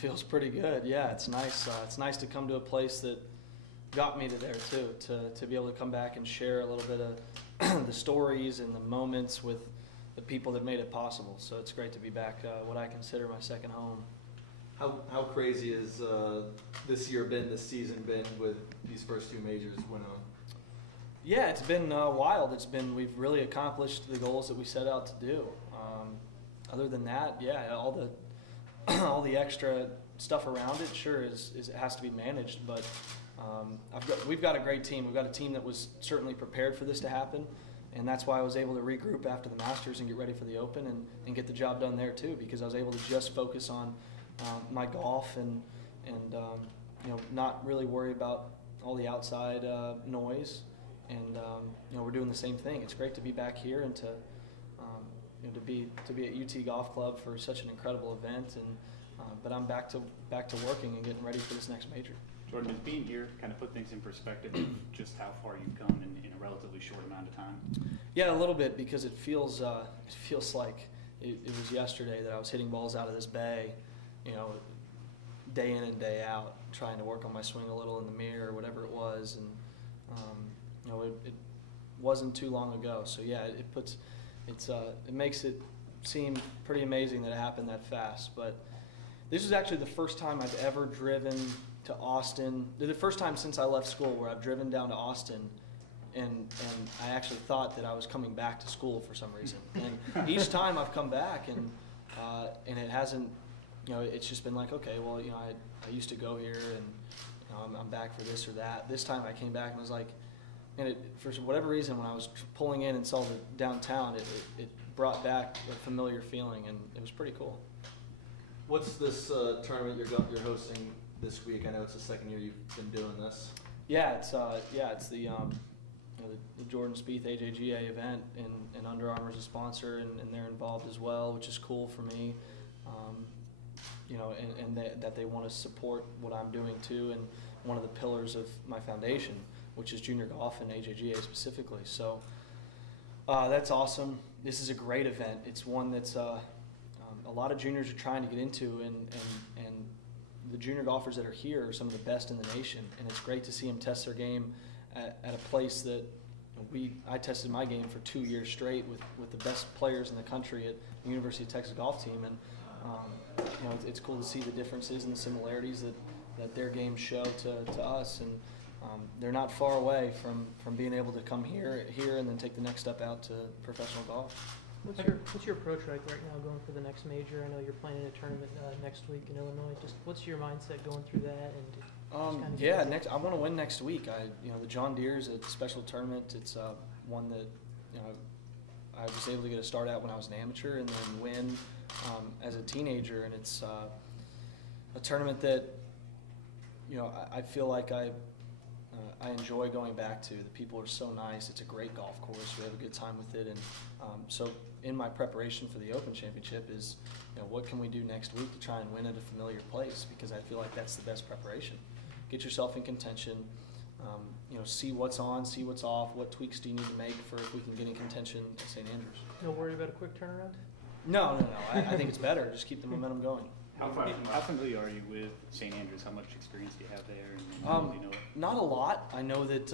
Feels pretty good. Yeah, it's nice. It's nice to come to a place that got me to there too. To be able to come back and share a little bit of the stories and the moments with the people that made it possible. So it's great to be back. What I consider my second home. How crazy has this season been with these first two majors went on? Yeah, it's been wild. We've really accomplished the goals that we set out to do. Other than that, yeah, all the extra stuff around it, sure, it has to be managed. But we've got a great team. We've got a team that was certainly prepared for this to happen, and that's why I was able to regroup after the Masters and get ready for the Open and get the job done there too, because I was able to just focus on my golf and not really worry about all the outside noise. And we're doing the same thing. It's great to be back here and to be at UT Golf Club for such an incredible event. And but I'm back to working and getting ready for this next major. Jordan, does being here kind of put things in perspective of just how far you've come in a relatively short amount of time? Yeah, a little bit, because it feels like it was yesterday that I was hitting balls out of this bay, day in and day out, trying to work on my swing a little in the mirror or whatever it was, and it wasn't too long ago. So yeah, it makes it seem pretty amazing that it happened that fast. But this is actually the first time I've ever driven to Austin. The first time since I left school where I've driven down to Austin, and I actually thought that I was coming back to school for some reason. And each time I've come back and it hasn't. It's just been like, okay, well, I used to go here, and I'm back for this or that. This time I came back and was like, and for whatever reason, when I was pulling in and saw the downtown, it brought back a familiar feeling, and it was pretty cool. What's this tournament you're hosting this week? I know it's the second year you've been doing this. Yeah, it's the Jordan Spieth AJGA event, and Under Armour's a sponsor, and they're involved as well, which is cool for me. And that they want to support what I'm doing too, and one of the pillars of my foundation, which is junior golf and AJGA specifically. So that's awesome. This is a great event. It's one that's a lot of juniors are trying to get into, and the junior golfers that are here are some of the best in the nation, and it's great to see them test their game at a place that I tested my game for 2 years straight with the best players in the country at the University of Texas golf team, and it's cool to see the differences and the similarities that their games show to us, and they're not far away from being able to come here and then take the next step out to professional golf. What's your approach right now going for the next major? I know you're playing in a tournament next week in Illinois. Just what's your mindset going through that? And I want to win next week. The John Deere is a special tournament. It's one that I was able to get a start at when I was an amateur, and then win as a teenager. And it's a tournament that I feel like I enjoy going back to. The people are so nice. It's a great golf course. We have a good time with it. And so in my preparation for the Open Championship is, what can we do next week to try and win at a familiar place? Because I feel like that's the best preparation. Get yourself in contention. See what's on, see what's off. What tweaks do you need to make for if we can get in contention at St. Andrews? No worry about a quick turnaround? No. I think it's better. Just keep the momentum going. How familiar are you with St. Andrews? How much experience do you have there? And do you know it? Not a lot. I know that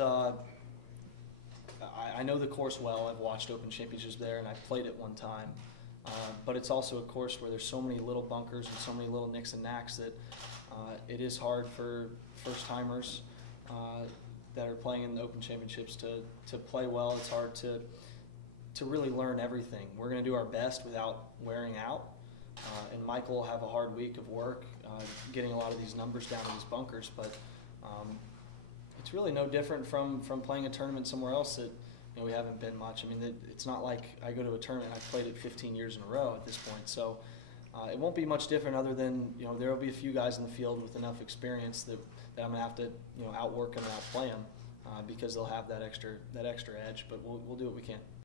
I know the course well. I've watched Open Championships there, and I've played it one time. But it's also a course where there's so many little bunkers and so many little nicks and knacks that it is hard for first-timers that are playing in the Open Championships to play well. It's hard to really learn everything. We're going to do our best without wearing out. And Michael will have a hard week of work getting a lot of these numbers down in these bunkers, but it's really no different from playing a tournament somewhere else that we haven't been much. I mean, it's not like I go to a tournament and I've played it 15 years in a row at this point, so it won't be much different other than there will be a few guys in the field with enough experience that I'm going to have to outwork them and outplay them because they'll have that extra edge, but we'll do what we can.